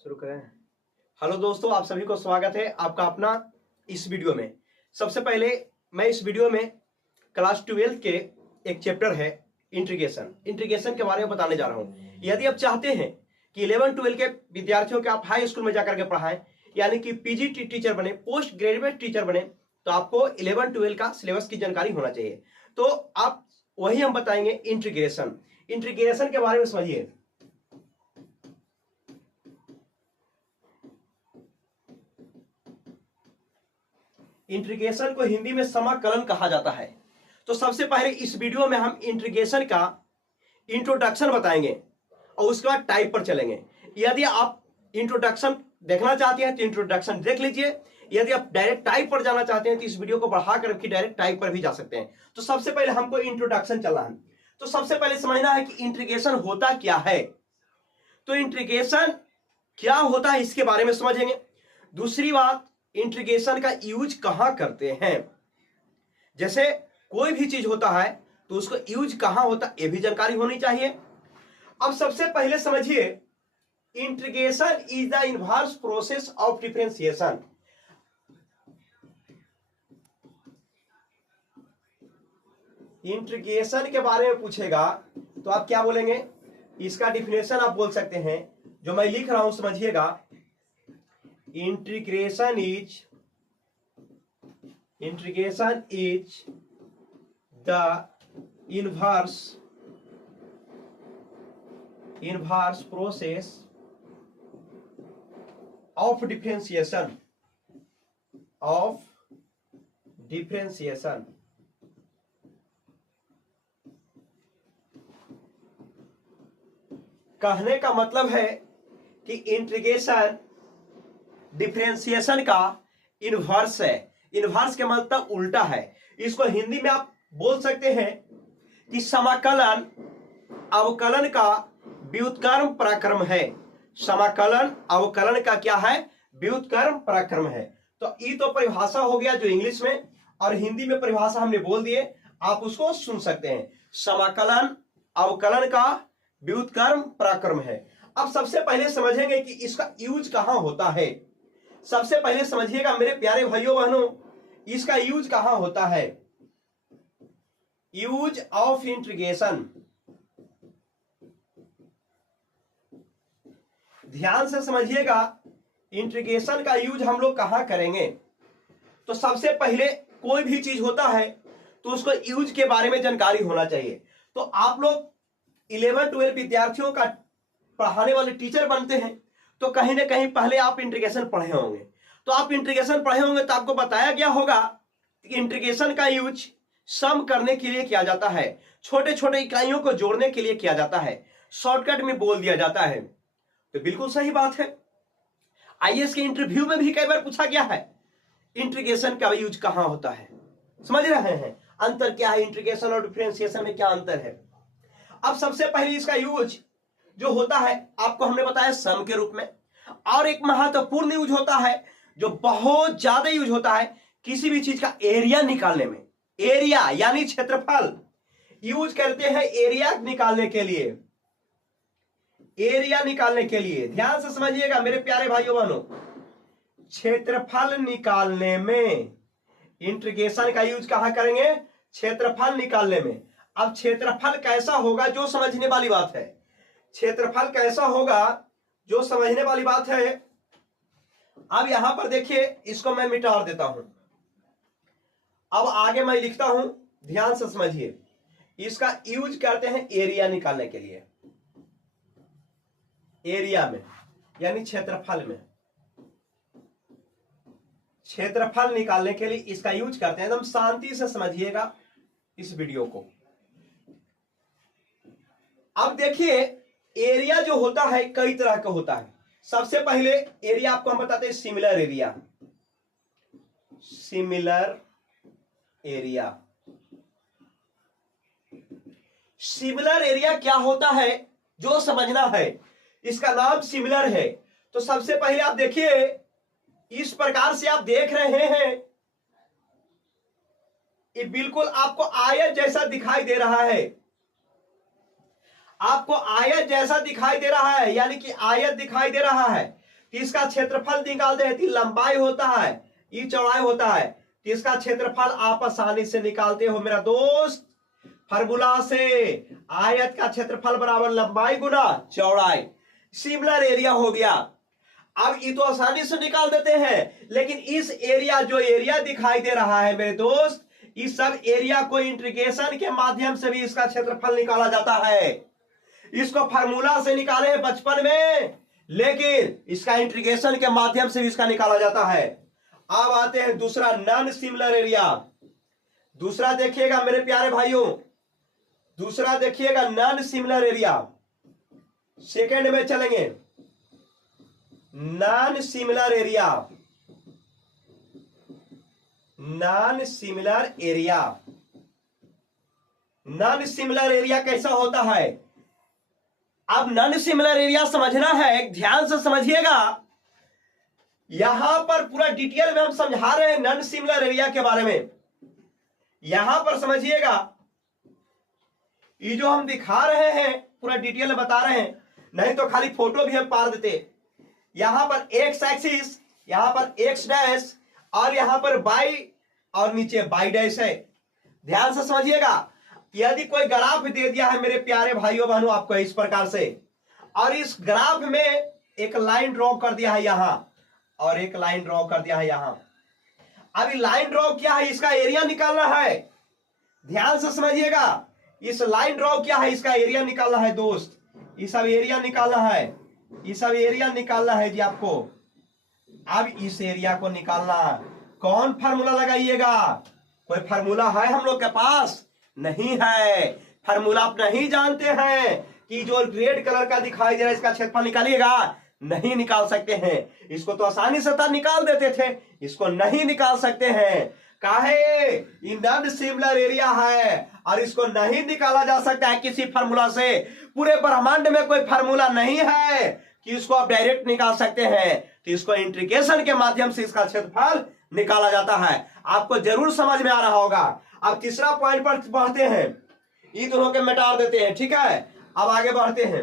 शुरू करें। हेलो दोस्तों, आप सभी को स्वागत है आपका अपना इस वीडियो में। सबसे पहले मैं इस वीडियो में क्लास 12 के एक चैप्टर है इंटीग्रेशन के बारे में बताने जा रहा हूं। यदि आप चाहते हैं कि 11-12 के विद्यार्थियों के आप हाई स्कूल में जाकर के पढ़ाएं, यानी कि पीजीटी टीचर बने, पोस्ट ग्रेजुएट टीचर बने, तो आपको 11-12 का सिलेबस की जानकारी होना चाहिए। तो आप वही हम बताएंगे इंटीग्रेशन के बारे में समझिए। इंटीग्रेशन को हिंदी में समाकलन कहा जाता है। तो सबसे पहले इस वीडियो में हम इंटीग्रेशन का इंट्रोडक्शन बताएंगे और उसके बाद टाइप पर चलेंगे। यदि आप इंट्रोडक्शन देखना चाहते हैं तो इंट्रोडक्शन देख लीजिए। यदि आप डायरेक्ट टाइप पर जाना चाहते हैं तो इस वीडियो को बढ़ा कर डायरेक्ट टाइप पर भी जा सकते हैं। तो सबसे पहले हमको इंट्रोडक्शन चलना है। तो सबसे पहले समझना है कि इंटीग्रेशन होता क्या है। तो इंटीग्रेशन क्या होता है इसके बारे में समझेंगे। दूसरी बात, इंटीग्रेशन का यूज कहां करते हैं। जैसे कोई भी चीज होता है तो उसको यूज कहां होता है यह भी जानकारी होनी चाहिए। अब सबसे पहले समझिए, integration is the inverse process of differentiation. Integration के बारे में पूछेगा तो आप क्या बोलेंगे, इसका डिफिनेशन आप बोल सकते हैं। जो मैं लिख रहा हूं समझिएगा, integration is the inverse process of differentiation कहने का मतलब है कि इंटीग्रेशन डिफरेंशिएशन का इनवर्स है। इनवर्स के मतलब उल्टा है। इसको हिंदी में आप बोल सकते हैं कि समाकलन अवकलन का व्युत्क्रम पराक्रम है। समाकलन अवकलन का क्या है, व्युत्क्रम पराक्रम है। तो ये तो परिभाषा हो गया जो इंग्लिश में, और हिंदी में परिभाषा हमने बोल दिए, आप उसको सुन सकते हैं। समाकलन अवकलन का व्युत्क्रम पराक्रम है। अब सबसे पहले समझेंगे कि इसका यूज कहां होता है। सबसे पहले समझिएगा मेरे प्यारे भाइयों बहनों, इसका यूज कहां होता है। यूज ऑफ इंटीग्रेशन, ध्यान से समझिएगा, इंटीग्रेशन का यूज हम लोग कहां करेंगे। तो सबसे पहले कोई भी चीज होता है तो उसको यूज के बारे में जानकारी होना चाहिए। तो आप लोग 11-12 विद्यार्थियों का पढ़ाने वाले टीचर बनते हैं तो कहीं ना कहीं पहले आप इंटीग्रेशन पढ़े होंगे। तो आप इंटीग्रेशन पढ़े होंगे तो आपको बताया गया होगा कि इंटीग्रेशन का यूज सम करने के लिए किया जाता है, छोटे छोटे इकाइयों को जोड़ने के लिए किया जाता है, शॉर्टकट में बोल दिया जाता है। तो बिल्कुल सही बात है। आईएएस के इंटरव्यू में भी कई बार पूछा गया है इंटीग्रेशन का यूज कहां होता है। समझ रहे हैं अंतर क्या है, इंटीग्रेशन और डिफरेंशिएशन में क्या अंतर है। अब सबसे पहले इसका यूज जो होता है आपको हमने बताया सम के रूप में, और एक महत्वपूर्ण यूज होता है जो बहुत ज्यादा यूज होता है किसी भी चीज का एरिया निकालने में। एरिया यानी क्षेत्रफल यूज करते हैं एरिया निकालने के लिए। एरिया निकालने के लिए ध्यान से समझिएगा मेरे प्यारे भाइयों बहनों, क्षेत्रफल निकालने में इंटीग्रेशन का यूज कहां करेंगे, क्षेत्रफल निकालने में। अब क्षेत्रफल कैसा होगा जो समझने वाली बात है। क्षेत्रफल कैसा होगा जो समझने वाली बात है। अब यहां पर देखिए, इसको मैं मिटा देता हूं। अब आगे मैं लिखता हूं, ध्यान से समझिए। इसका यूज करते हैं एरिया निकालने के लिए। एरिया में यानी क्षेत्रफल में, क्षेत्रफल निकालने के लिए इसका यूज करते हैं। एकदम शांति से समझिएगा इस वीडियो को। अब देखिए, एरिया जो होता है कई तरह का होता है। सबसे पहले एरिया आपको हम बताते हैं similar area. Similar area, similar area क्या होता है जो समझना है। इसका नाम सिमिलर है। तो सबसे पहले आप देखिए, इस प्रकार से आप देख रहे हैं, ये बिल्कुल आपको आयत जैसा दिखाई दे रहा है। आपको आयत जैसा दिखाई दे रहा है, यानी कि आयत दिखाई दे रहा है। तो इसका क्षेत्रफल निकालते हैं। लंबाई होता है, ई चौड़ाई होता है, तो इसका क्षेत्रफल आप आसानी से निकालते हो मेरा दोस्त फार्मूला से। आयत का क्षेत्रफल बराबर लंबाई गुना चौड़ाई, सिमिलर एरिया हो गया। अब ये तो आसानी से निकाल देते हैं, लेकिन इस एरिया जो एरिया दिखाई दे रहा है मेरे दोस्त, इस सब एरिया को इंटीग्रेशन के माध्यम से भी इसका क्षेत्रफल निकाला जाता है। इसको फार्मूला से निकाले हैं बचपन में, लेकिन इसका इंटीग्रेशन के माध्यम से भी इसका निकाला जाता है। अब आते हैं दूसरा, नॉन सिमिलर एरिया। दूसरा देखिएगा मेरे प्यारे भाइयों, दूसरा देखिएगा नॉन सिमिलर एरिया। सेकेंड में चलेंगे, non similar area. Non similar area, non similar area कैसा होता है? अब नॉन सिमिलर एरिया समझना है, ध्यान से समझिएगा। यहां पर पूरा डिटेल में हम समझा रहे हैं नॉन सिमिलर एरिया के बारे में। यहां पर समझिएगा, ये जो हम दिखा रहे हैं पूरा डिटेल में बता रहे हैं, नहीं तो खाली फोटो भी हम पार देते। यहां पर एक्स एक्सिस, यहां पर एक्स डैश, और यहां पर बाई, और नीचे बाई डैश है। ध्यान से समझिएगा। यदि कोई ग्राफ दे दिया है मेरे प्यारे भाइयों बहनों आपको इस प्रकार से, और इस ग्राफ में एक लाइन ड्रॉ कर दिया है यहां, और एक लाइन ड्रॉ कर दिया है यहां। अभी लाइन ड्रॉ किया है, इसका एरिया निकालना है। ध्यान से समझिएगा, इस लाइन ड्रॉ किया है, इसका एरिया निकालना है दोस्त। ये सब एरिया निकालना है, ये सब एरिया निकालना है जी आपको। अब इस एरिया को निकालना, कौन फार्मूला लगाइएगा? कोई फार्मूला है हम लोग के पास? नहीं है। फार्मूला आप नहीं जानते हैं कि जो रेड कलर का दिखाई दे रहा है इसका क्षेत्रफल निकालिएगा, नहीं निकाल सकते हैं। इसको तो आसानी से निकाल देते थे, इसको नहीं निकाल सकते हैं। काहे? नॉन सिमिलर एरिया है और इसको नहीं निकाला जा सकता है किसी फार्मूला से। पूरे ब्रह्मांड में कोई फार्मूला नहीं है कि इसको आप डायरेक्ट निकाल सकते हैं, तो इसको इंटीग्रेशन के माध्यम से इसका क्षेत्रफल निकाला जाता है। आपको जरूर समझ में आ रहा होगा। अब तीसरा पॉइंट पर बढ़ते हैं, ये दोनों के मिटा देते हैं, ठीक है। अब आगे बढ़ते हैं,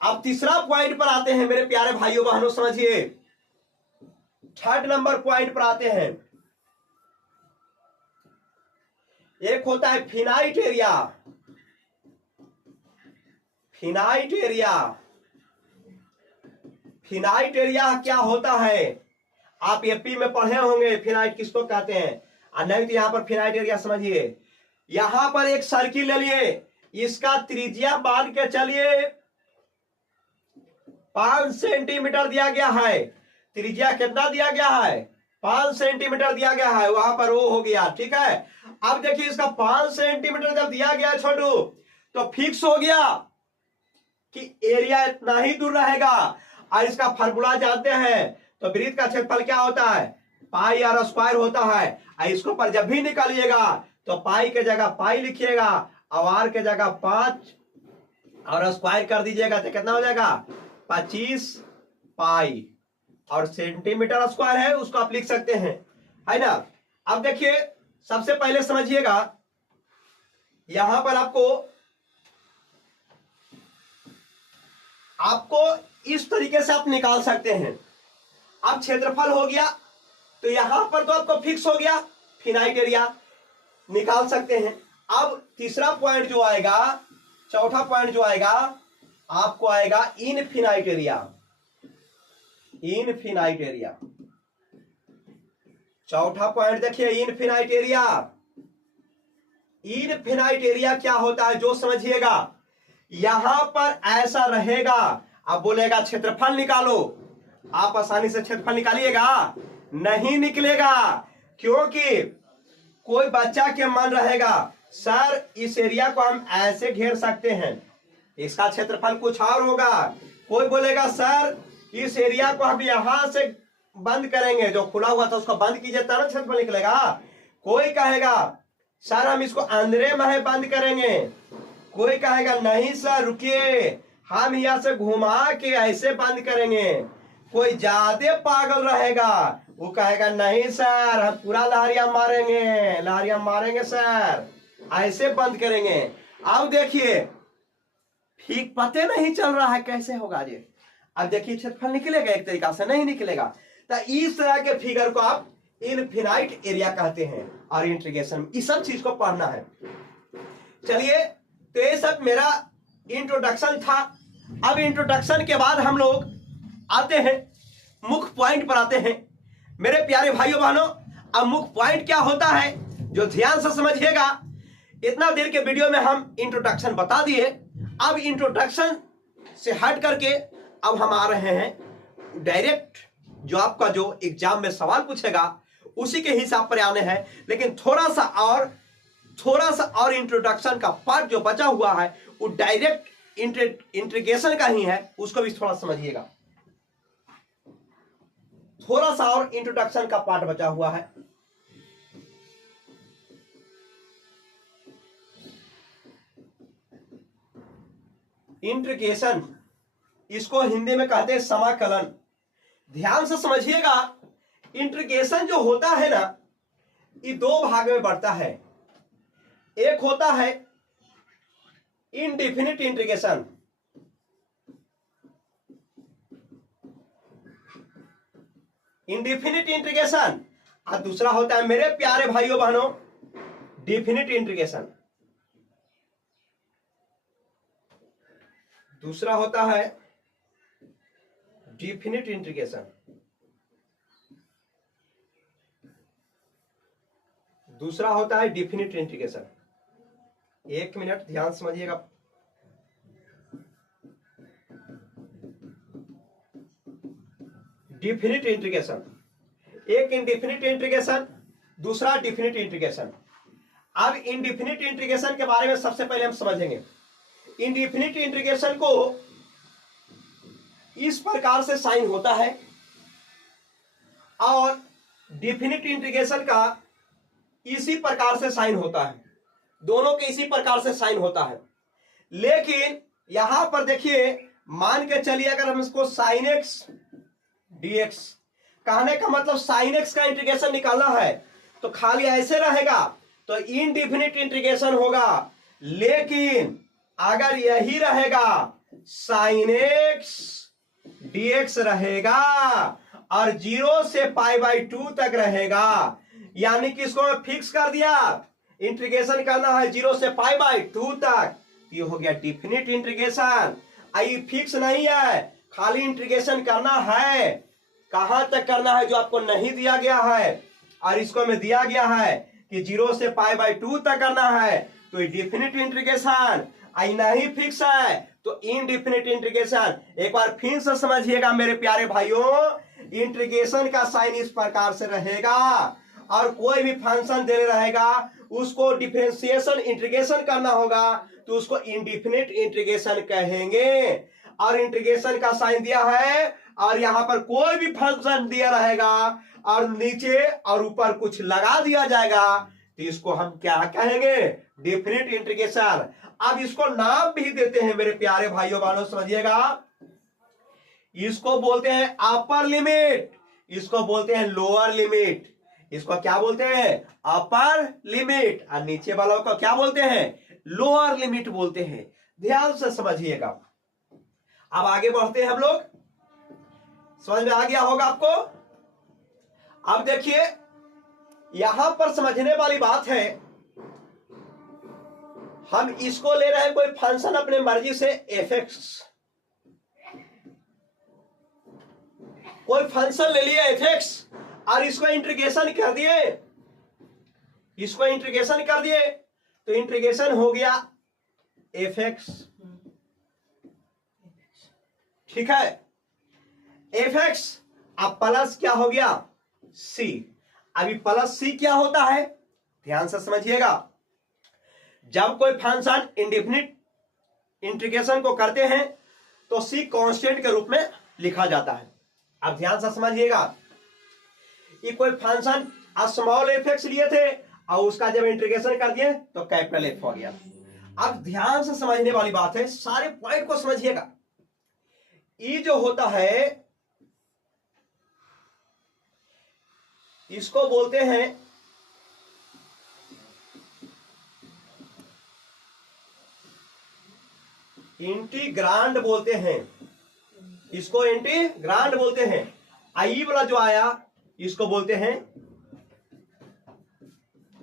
अब तीसरा पॉइंट पर आते हैं मेरे प्यारे भाइयों बहनों, समझिए। थर्ड नंबर पॉइंट पर आते हैं। एक होता है finite area. Finite area, finite area क्या होता है? आप एपी में पढ़े होंगे फिनाइट किसको कहते हैं, और नहीं तो यहां पर फिनाइट एरिया समझिए। यहां पर एक सर्किल ले लिए, इसका त्रिज्या मान के चलिए 5 सेंटीमीटर दिया गया है। त्रिज्या कितना दिया गया है? 5 सेंटीमीटर दिया गया है। वहां पर वो हो गया, ठीक है। अब देखिए इसका 5 सेंटीमीटर जब दिया गया छोटू, तो फिक्स हो गया कि एरिया इतना ही दूर रहेगा। और इसका फार्मूला जानते हैं, तो वृत्त का क्षेत्रफल क्या होता है? पाई आर स्क्वायर होता है। इसको पर जब भी निकालिएगा तो पाई के जगह पाई लिखिएगा, और आर के जगह 5 और स्क्वायर कर दीजिएगा, तो कितना हो जाएगा? 25 पाई। और सेंटीमीटर स्क्वायर है उसको आप लिख सकते हैं, है ना। अब देखिए सबसे पहले समझिएगा, यहां पर आपको इस तरीके से आप निकाल सकते हैं। अब क्षेत्रफल हो गया, तो यहां पर तो आपको फिक्स हो गया, फिनाइट एरिया निकाल सकते हैं। अब तीसरा पॉइंट जो आएगा, चौथा पॉइंट जो आएगा, आपको आएगा इनफिनाइट एरिया। इनफिनाइट एरिया, चौथा पॉइंट देखिए, इनफिनाइट एरिया। इनफिनाइट एरिया क्या होता है जो समझिएगा। यहां पर ऐसा रहेगा, अब बोलेगा क्षेत्रफल निकालो, आप आसानी से क्षेत्रफल निकालिएगा? नहीं निकलेगा, क्योंकि कोई बच्चा के मन रहेगा सर इस एरिया को हम ऐसे घेर सकते हैं, इसका क्षेत्रफल कुछ और होगा। कोई बोलेगा सर इस एरिया को हम यहां से बंद करेंगे, जो खुला हुआ था उसको बंद कीजिए तब क्षेत्रफल निकलेगा। कोई कहेगा सर हम इसको अंदर में बंद करेंगे, कोई कहेगा नहीं सर रुकिए हम यहां से घुमा के ऐसे बंद करेंगे। कोई ज्यादा पागल रहेगा, वो कहेगा नहीं सर हम पूरा लहरिया मारेंगे सर, ऐसे बंद करेंगे। अब देखिए ठीक पते नहीं चल रहा है कैसे होगा ये। अब देखिए क्षेत्रफल निकलेगा एक तरीका से? नहीं निकलेगा। तो इस तरह के फिगर को आप इनफिनाइट एरिया कहते हैं। और इंटीग्रेशन इस सब चीज को पढ़ना है। चलिए, तो ये सब मेरा इंट्रोडक्शन था। अब इंट्रोडक्शन के बाद हम लोग आते हैं मुख्य पॉइंट पर आते हैं। मेरे प्यारे भाइयों बहनों, अब मुख्य पॉइंट क्या होता है जो ध्यान से समझिएगा। इतना देर के वीडियो में हम इंट्रोडक्शन बता दिए। अब इंट्रोडक्शन से हट करके अब हम आ रहे हैं डायरेक्ट जो आपका जो एग्जाम में सवाल पूछेगा उसी के हिसाब पर आने हैं। लेकिन थोड़ा सा और इंट्रोडक्शन का पार्ट जो बचा हुआ है वो डायरेक्ट इंटीग्रेशन का ही है, उसको भी थोड़ा समझिएगा। थोड़ा सा और इंट्रोडक्शन का पार्ट बचा हुआ है। इंटीग्रेशन, इसको हिंदी में कहते हैं समाकलन। ध्यान से समझिएगा, इंटीग्रेशन जो होता है ना, ये दो भाग में बढ़ता है। एक होता है इनडिफिनिट इंटीग्रेशन, इंडिफिनिट इंटीग्रेशन, और दूसरा होता है मेरे प्यारे भाइयों बहनों डिफिनिट इंटीग्रेशन। दूसरा होता है डिफिनिट इंटीग्रेशन, दूसरा होता है डिफिनिट इंटीग्रेशन। एक मिनट ध्यान समझिएगा। डिफिनिट इंटीग्रेशन, एक इनडिफिनिट इंटीग्रेशन, दूसरा डिफिनिट इंटीग्रेशन। अब इनडिफिनिट इंटीग्रेशन के बारे में सबसे पहले हम समझेंगे। इनडिफिनिट इंटीग्रेशन को इस प्रकार से साइन होता है और डिफिनिट इंटीग्रेशन का इसी प्रकार से साइन होता है। दोनों के इसी प्रकार से साइन होता है। लेकिन यहां पर देखिए, मान के चलिए अगर हम इसको साइन एक्स डीएक्स, कहने का मतलब साइन एक्स का इंटीग्रेशन निकालना है तो खाली ऐसे रहेगा तो इनडिफिनिट इंटीग्रेशन होगा। लेकिन अगर यही रहेगा साइन एक्स डीएक्स रहेगा और 0 से π/2 तक रहेगा, यानी कि इसको मैं फिक्स कर दिया, इंटीग्रेशन करना है 0 से π/2 तक, ये हो गया डिफिनिट इंटीग्रेशन। आई फिक्स नहीं है, खाली इंटीग्रेशन करना है। कहां तक करना है जो आपको नहीं दिया गया है, और इसको में दिया गया है कि 0 से π/2 तक करना है, तो डिफिनिट इंटीग्रेशन। आई नहीं फिक्स है तो इनडिफिनिट इंटीग्रेशन। एक बार फिर से समझिएगा मेरे प्यारे भाइयों, इंटीग्रेशन का साइन इस प्रकार से रहेगा और कोई भी फंक्शन दे रहेगा उसको डिफरेंशिएशन इंटीग्रेशन करना होगा तो उसको इनडिफिनिट इंटीग्रेशन कहेंगे। और इंटीग्रेशन का साइन दिया है और यहां पर कोई भी फंक्शन दिया रहेगा और नीचे और ऊपर कुछ लगा दिया जाएगा तो इसको हम क्या कहेंगे? Definite integration. अब इसको नाम भी देते हैं मेरे प्यारे भाइयों बहनों, समझिएगा। इसको बोलते हैं अपर लिमिट, इसको बोलते हैं लोअर लिमिट। इसको क्या बोलते हैं? Upper limit. और नीचे वालों को क्या बोलते हैं? लोअर लिमिट बोलते हैं। ध्यान से समझिएगा। अब आगे बढ़ते हैं हम लोग। समझ में आ गया होगा आपको। अब देखिए, यहां पर समझने वाली बात है, हम इसको ले रहे हैं कोई फंक्शन अपने मर्जी से एफ, कोई फंक्शन ले लिया एफ और इसको इंटीग्रेशन कर दिए, इसको इंटीग्रेशन कर दिए तो इंटीग्रेशन हो गया एफ एक्स। ठीक है, एफ एक्स। अब प्लस क्या हो गया? सी। अभी प्लस सी क्या होता है? ध्यान से समझिएगा। जब कोई फंक्शन इंडिफिनिट इंटीग्रेशन को करते हैं तो सी कांस्टेंट के रूप में लिखा जाता है। अब ध्यान से समझिएगा, ये कोई फंक्शन स्मॉल एफ एक्स लिए थे और उसका जब इंटीग्रेशन कर दिए तो कैपिटल एफ हो गया। अब ध्यान से समझने वाली बात है, सारे पॉइंट को समझिएगा। ये जो होता है इसको बोलते हैं इंटीग्रांड बोलते हैं। इसको इंटीग्रांड बोलते हैं। आई वाला जो आया इसको बोलते हैं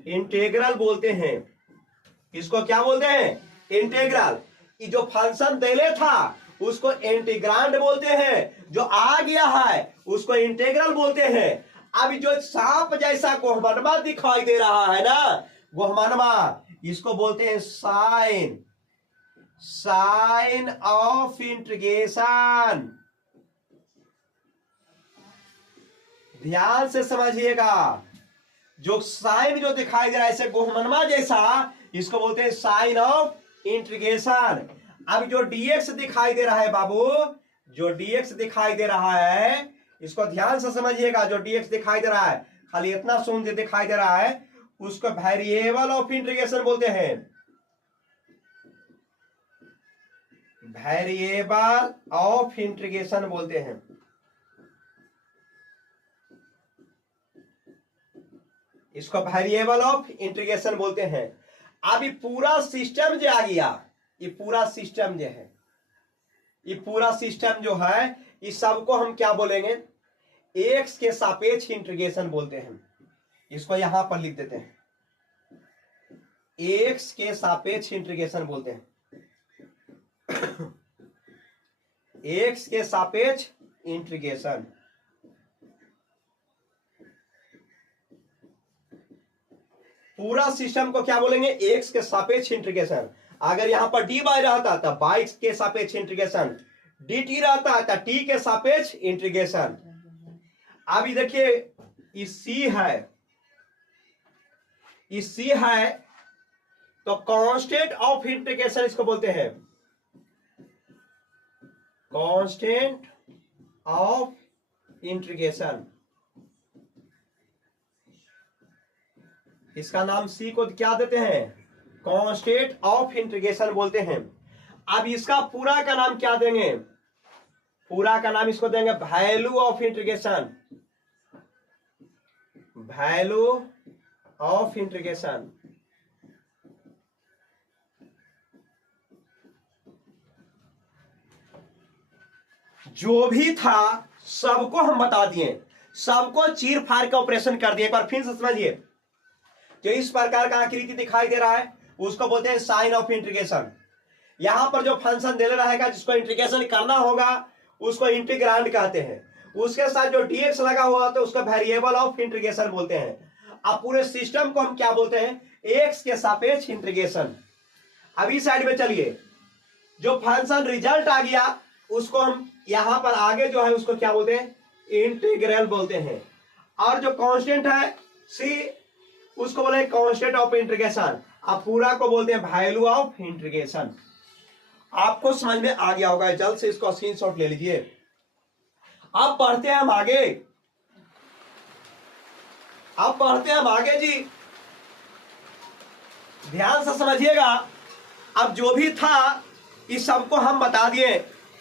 इंटीग्रल बोलते हैं। इसको क्या बोलते हैं? इंटीग्रल। ये जो फंक्शन देले था उसको इंटीग्रांड बोलते हैं, जो आ गया है उसको इंटीग्रल बोलते हैं। अब जो सांप जैसा गोहमनवा दिखाई दे रहा है ना, गोहमनवा, इसको बोलते हैं साइन, साइन ऑफ इंटीग्रेशन। ध्यान से समझिएगा, जो साइन जो दिखाई दे रहा है ऐसे गोहमनवा जैसा, इसको बोलते हैं साइन ऑफ इंटीग्रेशन। अब जो dx दिखाई दे रहा है बाबू, जो dx दिखाई दे रहा है इसको ध्यान से समझिएगा। जो dx दिखाई दे रहा है, खाली इतना शून्य दिखाई दे रहा है, उसको वेरिएबल ऑफ इंटीग्रेशन बोलते हैं। वेरिएबल ऑफ इंटीग्रेशन बोलते हैं। इसको वेरिएबल ऑफ इंटीग्रेशन बोलते हैं। अब ये पूरा सिस्टम जो आ गया, ये पूरा सिस्टम जो है, ये पूरा सिस्टम जो है, इस सबको हम क्या बोलेंगे? एक्स के सापेक्ष इंटीग्रेशन बोलते हैं। इसको यहां पर लिख देते हैं, एक्स के सापेक्ष इंटीग्रेशन बोलते हैं। एक्स के सापेक्ष इंटीग्रेशन। पूरा सिस्टम को क्या बोलेंगे? एक्स के सापेक्ष इंटीग्रेशन। अगर यहां पर डी बाई रहता था बाई के सापेक्ष इंटीग्रेशन, डी टी रहता था टी के सापेक्ष इंटीग्रेशन। अभी देखिए इस सी है, इस सी है तो कांस्टेंट ऑफ इंटीग्रेशन इसको बोलते हैं, कांस्टेंट ऑफ इंटीग्रेशन। इसका नाम सी को क्या देते हैं? कांस्टेंट ऑफ इंटीग्रेशन बोलते हैं। अब इसका पूरा का नाम क्या देंगे? पूरा का नाम इसको देंगे value of integration, value of integration. जो भी था सबको हम बता दिए, सबको चीर फाड़ के ऑपरेशन कर दिए। एक बार फिर से समझिए, जो इस प्रकार का आकृति दिखाई दे रहा है उसको बोलते हैं साइन ऑफ इंटीग्रेशन। यहां पर जो फंक्शन दे रहेगा जिसको इंटीग्रेशन करना होगा उसको इंटीग्रांड कहते हैं। उसके साथ जो dx लगा हुआ तो उसको वेरिएबल ऑफ इंटीग्रेशन बोलते हैं। अब पूरे सिस्टम को हम क्या बोलते हैं? एक्स के सापेक्ष इंटीग्रेशन। अभी साइड में चलिए, जो फंक्शन रिजल्ट आ गया उसको हम यहां पर आगे जो है उसको क्या बोलते हैं? इंटीग्रल बोलते हैं। और जो कांस्टेंट है सी, उसको बोले कांस्टेंट ऑफ इंटीग्रेशन। आप पूरा को बोलते हैं वैल्यू ऑफ इंटीग्रेशन। आपको समझ में आ गया होगा, जल्द से इसको स्क्रीनशॉट ले लीजिए। अब पढ़ते हैं हम आगे, अब पढ़ते हैं हम आगे जी, ध्यान से समझिएगा। अब जो भी था इस सबको हम बता दिए।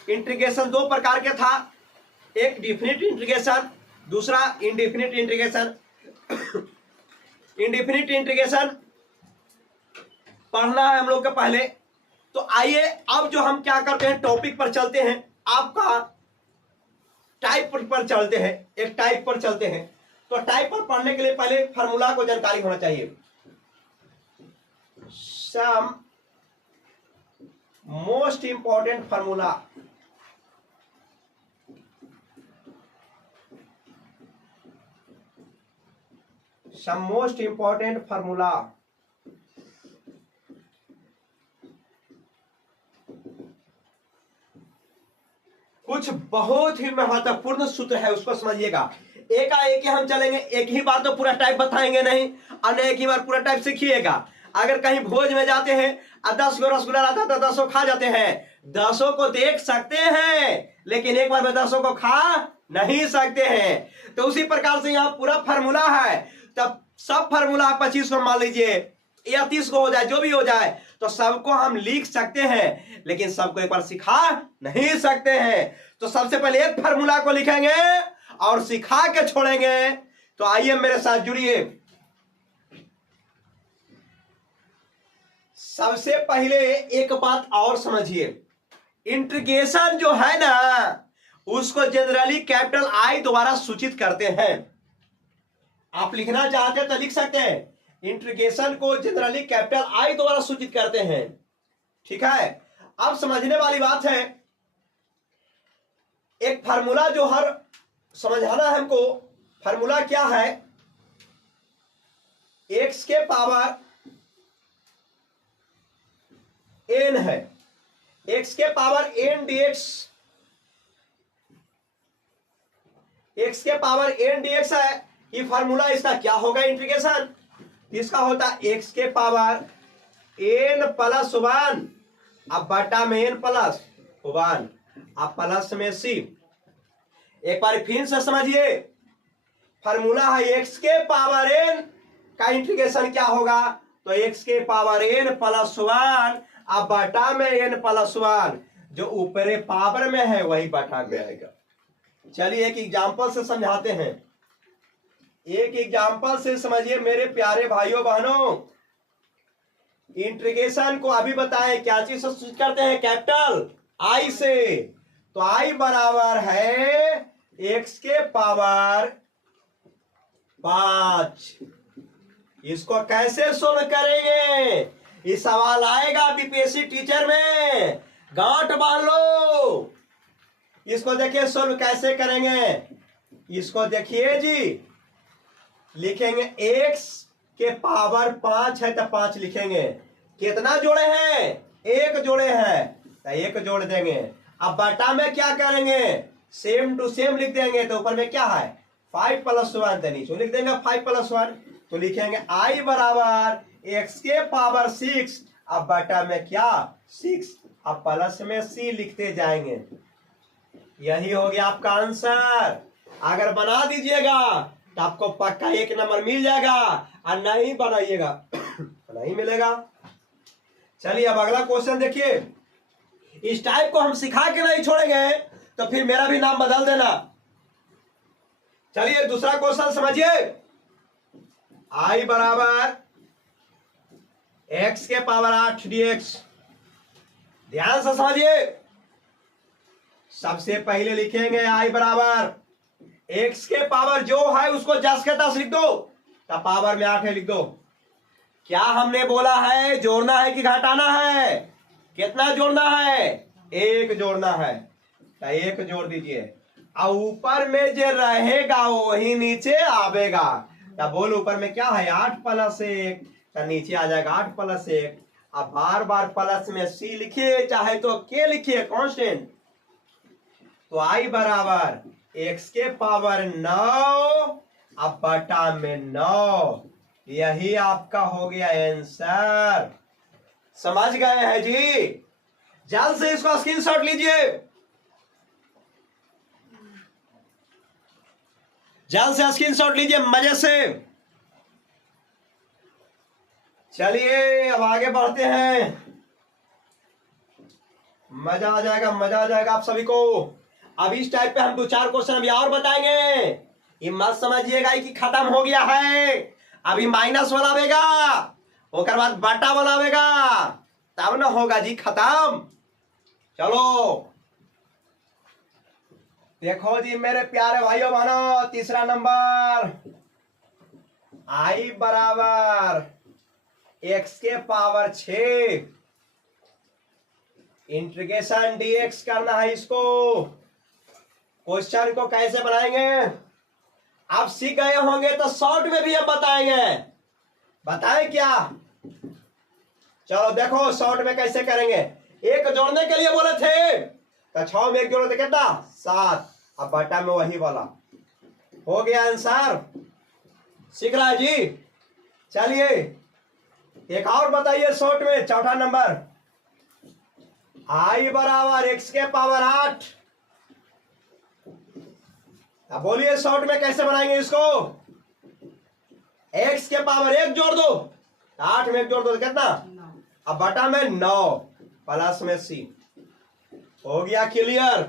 इंटीग्रेशन दो प्रकार के था, एक डिफिनिट इंटीग्रेशन, दूसरा इनडिफिनिट इंटीग्रेशन। इनडिफिनिट इंटीग्रेशन पढ़ना है हम लोग के पहले। तो आइए अब जो हम क्या करते हैं, टॉपिक पर चलते हैं, आपका टाइप पर चलते हैं, एक टाइप पर चलते हैं। तो टाइप पर पढ़ने के लिए पहले फार्मूला को जानकारी होना चाहिए। Some most important formula, some most important formula. कुछ बहुत ही महत्वपूर्ण सूत्र है, उसको समझिएगा। एकाएक ही हम चलेंगे, एक ही बार तो पूरा टाइप बताएंगे नहीं, और एक ही बार पूरा टाइप सीखिएगा। अगर कहीं भोज में जाते हैं और 10 गो रसगुल्ला रहता है तो 10 खा जाते हैं। 10 को देख सकते हैं लेकिन एक बार में 10 को खा नहीं सकते हैं। तो उसी प्रकार से यहाँ पूरा फार्मूला है। तब सब फार्मूला 25 को मान लीजिए या 30 को हो जाए, जो भी हो जाए, तो सबको हम लिख सकते हैं लेकिन सबको एक बार सिखा नहीं सकते हैं। तो सबसे पहले एक फार्मूला को लिखेंगे और सिखा के छोड़ेंगे। तो आइए मेरे साथ जुड़िए। सबसे पहले एक बात और समझिए, इंटीग्रेशन जो है ना उसको जनरली कैपिटल आई द्वारा सूचित करते हैं। आप लिखना चाहते हैं तो लिख सकते हैं, इंटीग्रेशन को जनरली कैपिटल आई द्वारा सूचित करते हैं। ठीक है, अब समझने वाली बात है, एक फार्मूला जो हर समझाना है हमको। फार्मूला क्या है? x के पावर n है, x के पावर n dx, x के पावर n dx है। ये फार्मूला इसका क्या होगा? इंटीग्रेशन इसका होता है x के पावर n प्लस 1 अब बटा में n प्लस 1 अब प्लस में c। एक बार फिर से समझिए, फार्मूला है x के पावर n का इंटीग्रेशन क्या होगा? तो x के पावर n प्लस 1 अब बटा में n प्लस 1, जो ऊपरे पावर में है वही बटा में आएगा। चलिए एक एग्जांपल से समझाते हैं, एक एग्जांपल से समझिए मेरे प्यारे भाइयों बहनों। इंटीग्रेशन को अभी बताएं क्या चीज से सूचित करते हैं? कैपिटल आई से। तो आई बराबर है x के पावर 5। इसको कैसे सोल्व करेंगे? ये सवाल आएगा बीपीएससी टीचर में, गांठ बांध लो। इसको देखिए सोल्व कैसे करेंगे। इसको देखिए जी, लिखेंगे x के पावर 5 है तो 5 लिखेंगे। कितना जोड़े हैं? 1 जोड़े हैं तो 1 जोड़ देंगे। अब बटा में क्या करेंगे? सेम टू सेम लिख देंगे। तो ऊपर में क्या है? 5 प्लस 1, तो नीचे लिख देंगे 5 प्लस 1। तो लिखेंगे i बराबर x के पावर 6 अब बटा में क्या? 6 अब प्लस में c लिखते जाएंगे। यही हो गया आपका आंसर। अगर बना दीजिएगा तो आपको पक्का 1 नंबर मिल जाएगा, और नहीं बनाइएगा नहीं मिलेगा। चलिए अब अगला क्वेश्चन देखिए। इस टाइप को हम सिखा के नहीं छोड़ेंगे तो फिर मेरा भी नाम बदल देना। चलिए दूसरा क्वेश्चन समझिए। i बराबर x के पावर 8 dx। ध्यान से समझिए। सबसे पहले लिखेंगे i बराबर x के पावर जो है उसको जस के तस लिख दो, तो पावर में 8 है लिख दो। क्या हमने बोला है? जोड़ना है कि घटाना है? कितना जोड़ना है? 1 जोड़ना है, तो 1 जोड़ दीजिए। और ऊपर में जो रहेगा वही नीचे आवेगा। तो बोल ऊपर में क्या है? 8 प्लस 1, तो नीचे आ जाएगा 8 प्लस 1। अब बार बार प्लस में c लिखिए, चाहे तो k लिखिए कांस्टेंट। तो i बराबर x के पावर 9 अब बटा में 9। यही आपका हो गया आंसर। समझ गए हैं जी? जल्द से इसको स्क्रीनशॉट लीजिए, जल्द से स्क्रीनशॉट लीजिए मजे से। चलिए अब आगे बढ़ते हैं, मजा आ जाएगा, मजा आ जाएगा आप सभी को। अब इस टाइप पे हम 2-4 क्वेश्चन अभी और बताएंगे। ये मत समझिएगा कि खत्म हो गया है। अभी माइनस वाला आवेगा, उसके बाद बटा वाला आवेगा, तब ना होगा जी खत्म। चलो देखो जी मेरे प्यारे भाइयों बहनों, तीसरा नंबर i बराबर x के पावर 6 इंटीग्रेशन dx करना है। इसको क्वेश्चन को कैसे बनाएंगे आप सीख गए होंगे, तो शॉर्ट में भी हम बताएंगे। बताएं क्या? चलो देखो शॉर्ट में कैसे करेंगे। 1 जोड़ने के लिए बोले थे, तो 6 में 1 जोड़ो तो कितना? 7। अब बटा में वही वाला हो गया आंसर। सीख रहा है जी? चलिए एक और बताइए शॉर्ट में, चौथा नंबर i बराबर x के पावर 8। अब बोलिए शॉर्ट में कैसे बनाएंगे इसको? x के पावर 1 जोड़ दो, 8 में 1 जोड़ दो तो कितना? अब बटा में 9 प्लस में c। हो गया क्लियर?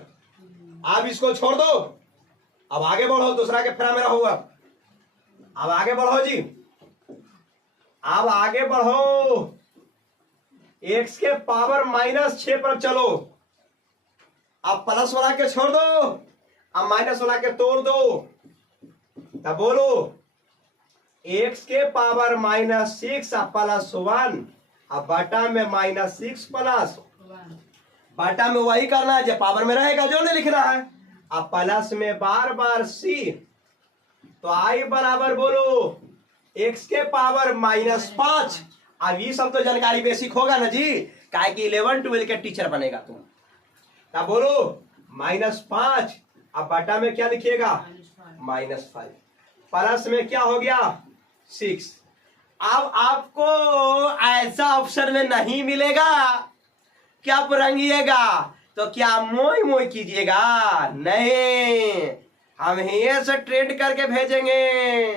अब इसको छोड़ दो, अब आगे बढ़ो, दूसरा के फेरा में रहूंगा। अब आगे बढ़ो जी, अब आगे बढ़ो। x के पावर -6 पर चलो। अब प्लस वाला के छोड़ दो, अब माइनस वाला के तोड़ दो, तब बोलो x के पावर -6 प्लस 1, अब बटा में -6 प्लस बटा में वही करना है जो पावर में रहेगा, जो नहीं लिखना है। अब प्लस में बार बार c, तो i बराबर बोलो x के पावर -5। अब ये सब तो जानकारी बेसिक होगा ना जी, काहे कि 11 12 के टीचर बनेगा तुम। तब बोलो -5, अब बटा में क्या लिखिएगा -5, प्लस में क्या हो गया 6। अब आपको ऐसा ऑप्शन में नहीं मिलेगा क्या आप रंगिएगा, तो क्या मोई मोई कीजिएगा, नहीं, हम यहीं से ट्रेड करके भेजेंगे।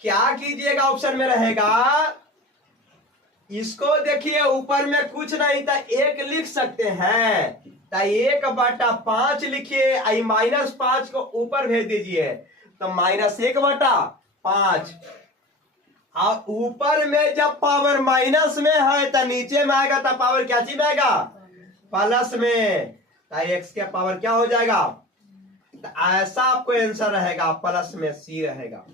क्या कीजिएगा ऑप्शन में रहेगा, इसको देखिए ऊपर में कुछ नहीं था, 1 लिख सकते हैं, तो 1/5 लिखिए, -5 को ऊपर भेज दीजिए, तो -1/5। और ऊपर में जब पावर माइनस में है तो नीचे में आएगा तो पावर क्या चीज आएगा प्लस में, तो x के पावर क्या हो जाएगा, तो ऐसा आपको आंसर रहेगा, प्लस में c रहेगा,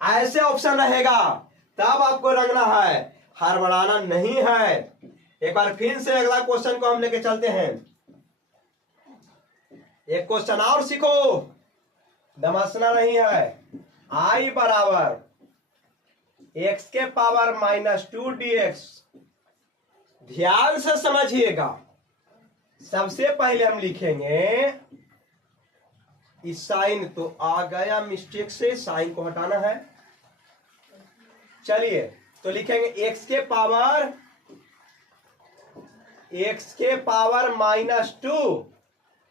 ऐसे ऑप्शन रहेगा, तब आपको रंगना है, हड़बड़ाना नहीं है। एक बार फिर से अगला क्वेश्चन को हम लेके चलते हैं। एक क्वेश्चन और सीखो, दमसना नहीं है। i बराबर x के पावर -2 dx। ध्यान से समझिएगा, सबसे पहले हम लिखेंगे इस साइन, तो आ गया मिस्टेक से, साइन को हटाना है। चलिए तो लिखेंगे x के पावर -2,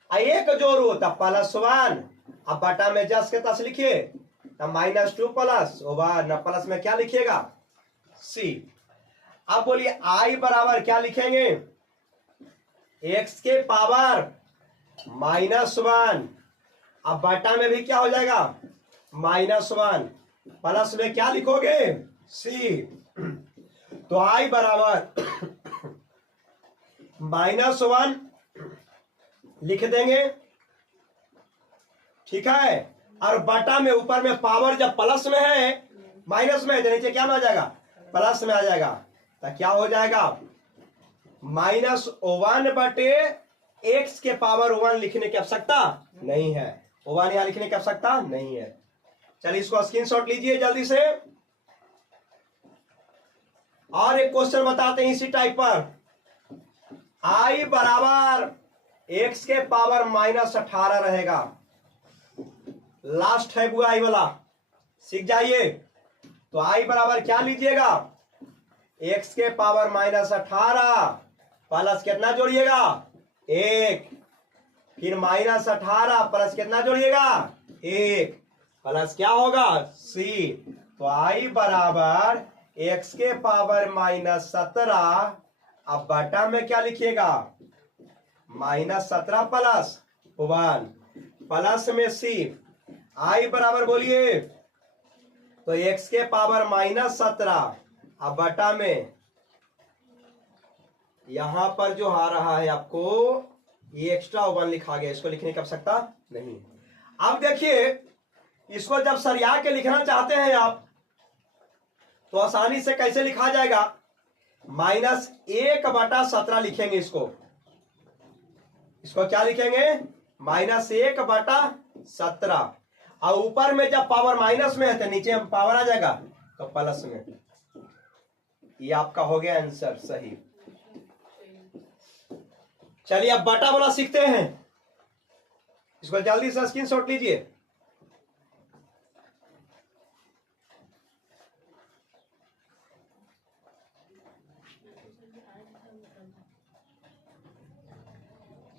एक जोड़ होता +1, अब बटा में जस के तस लिखिए, तब -2 प्लस ओवर न, प्लस में क्या लिखिएगा c। अब बोलिए i बराबर क्या लिखेंगे, x के पावर -1, अब बटा में भी क्या हो जाएगा -1, प्लस में क्या लिखोगे c। तो i बराबर -1 लिख देंगे, ठीक है, और बटा में ऊपर में पावर जब प्लस में है, माइनस में है तो नीचे क्या में आ जाएगा प्लस में आ जाएगा, तो क्या हो जाएगा -1 बटे x के पावर 1 लिखने की आवश्यकता नहीं है, 1 यहां लिखने की आवश्यकता नहीं है। चलिए इसको स्क्रीनशॉट लीजिए जल्दी से। और एक क्वेश्चन बताते हैं इसी टाइप पर, i बराबर x के पावर -18 रहेगा, लास्ट है बुआ i वाला, सीख जाइए। तो i बराबर क्या लीजिएगा, x के पावर -18 प्लस कितना जोड़िएगा 1, फिर -18 प्लस कितना जोड़िएगा 1, प्लस क्या होगा c। तो i बराबर x के पावर -17, अब बटा में क्या लिखिएगा -17 प्लस 1, प्लस में c। i बराबर बोलिए, तो x के पावर -17, अब बटा में यहां पर जो आ रहा है आपको ये एक्स्ट्रा 1 लिखा गया, इसको लिखने की आवश्यकता नहीं। अब देखिए इसको जब सरिया के लिखना चाहते हैं आप, तो आसानी से कैसे लिखा जाएगा, -1/17 लिखेंगे, इसको क्या लिखेंगे -1/17, और ऊपर में जब पावर माइनस में है तो नीचे में पावर आ जाएगा तो प्लस में। ये आपका हो गया आंसर सही। चलिए अब बटा वाला सीखते हैं, इसको जल्दी से स्क्रीनशॉट लीजिए।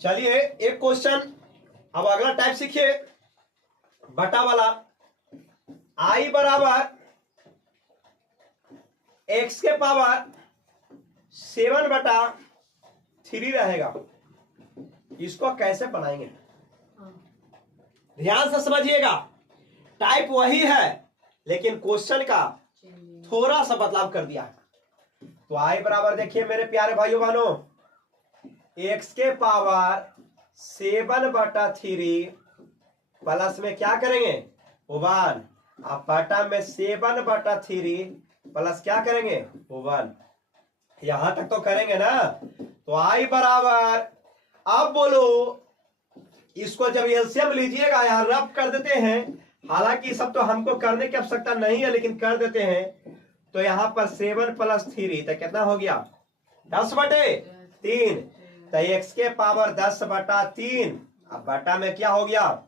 चलिए एक क्वेश्चन अब अगला टाइप सीखिए, बटा वाला। i बराबर x के पावर 7/3 रहेगा, इसको कैसे बनाएंगे ध्यान से समझिएगा। टाइप वही है लेकिन क्वेश्चन का थोड़ा सा बदलाव कर दिया है। तो i बराबर देखिए मेरे प्यारे भाइयों बहनों, x के पावर 7/3 प्लस में क्या करेंगे 1, अब बटा में 7/3 प्लस क्या करेंगे 1। यहां तक तो करेंगे ना। तो आई बराबर, अब बोलो इसको जब एलसीएम लीजिएगा यहां रब कर देते हैं, हालांकि सब तो हमको करने की आवश्यकता नहीं है लेकिन कर देते हैं। तो यहां पर 7 + 3 तो कितना हो गया 10/3। तो x के पावर 10/3, अब बटा में क्या हो गया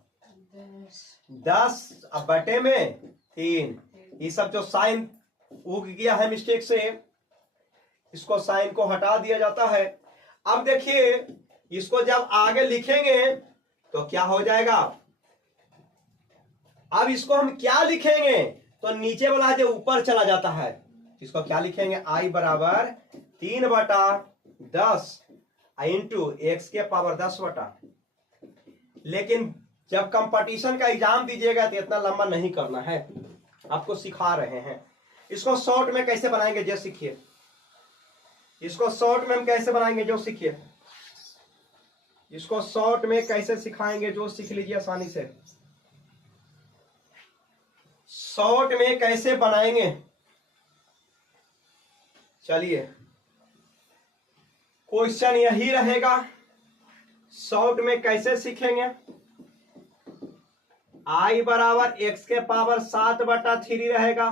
10, अब बटे में 3। ये सब जो साइन उग गया है मिस्टेक से, इसको साइन को हटा दिया जाता है। अब देखिए इसको जब आगे लिखेंगे तो क्या हो जाएगा, अब इसको हम क्या लिखेंगे तो नीचे वाला जो ऊपर चला जाता है, इसको क्या लिखेंगे I बराबर 3/10 इंटू x के पावर 10/। लेकिन जब कंपटीशन का एग्जाम दीजिएगा तो इतना लंबा नहीं करना है, आपको सिखा रहे हैं। इसको शॉर्ट में कैसे बनाएंगे जो सीखिए, इसको शॉर्ट में हम कैसे बनाएंगे जो सीखिए, इसको शॉर्ट में कैसे सिखाएंगे जो सीख लीजिए आसानी से। शॉर्ट में कैसे बनाएंगे, चलिए क्वेश्चन यही रहेगा, शॉर्ट में कैसे सीखेंगे। I बराबर x के पावर 7/3 रहेगा।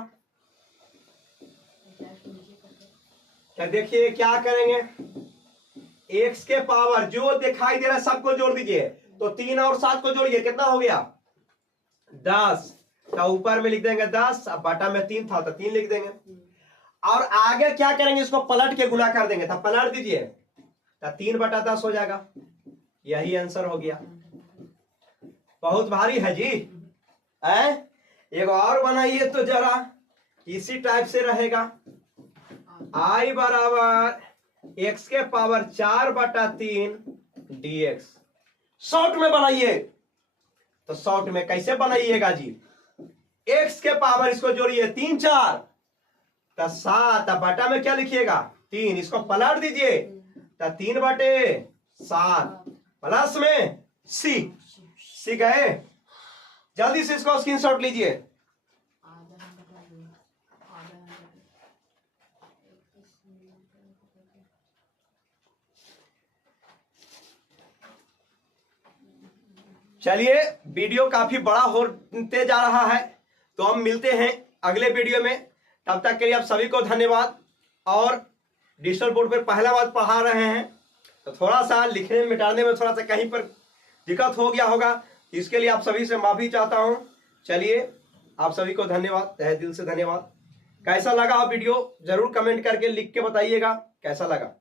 क्या देखिए क्या करेंगे, x के पावर जो दिखाई दे रहा है सबको जोड़ दीजिए, तो 3 और 7 को जोड़िए, कितना हो गया 10। तो ऊपर में लिख देंगे 10, अब बटा में 3 था तो 3 लिख देंगे। और आगे क्या करेंगे, इसको पलट के गुणा कर देंगे, तो पलट दीजिए तो 3/10 हो जाएगा। यही आंसर हो गया। बहुत भारी है जी, एक और बनाइए तो जरा इसी टाइप से रहेगा। I बराबर x के पावर 4/3 dx। शॉर्ट में बनाइए, तो शॉर्ट में कैसे बनाइएगा जी, x के पावर इसको जोड़िए 3 4 तो 7, बटा में क्या लिखिएगा 3, इसको पलट दीजिए तो 3/7 प्लस में सी गए। जल्दी से इसको स्क्रीनशॉट लीजिए। चलिए वीडियो काफी बड़ा होते जा रहा है, तो हम मिलते हैं अगले वीडियो में। तब तक के लिए आप सभी को धन्यवाद। और डिजिटल बोर्ड पर पहला बार पढ़ा रहे हैं तो थोड़ा सा लिखने में मिटाने में थोड़ा सा कहीं पर दिक्कत हो गया होगा, इसके लिए आप सभी से माफी चाहता हूं। चलिए आप सभी को धन्यवाद, तहे दिल से धन्यवाद। कैसा लगा वीडियो जरूर कमेंट करके लिख के बताइएगा कैसा लगा।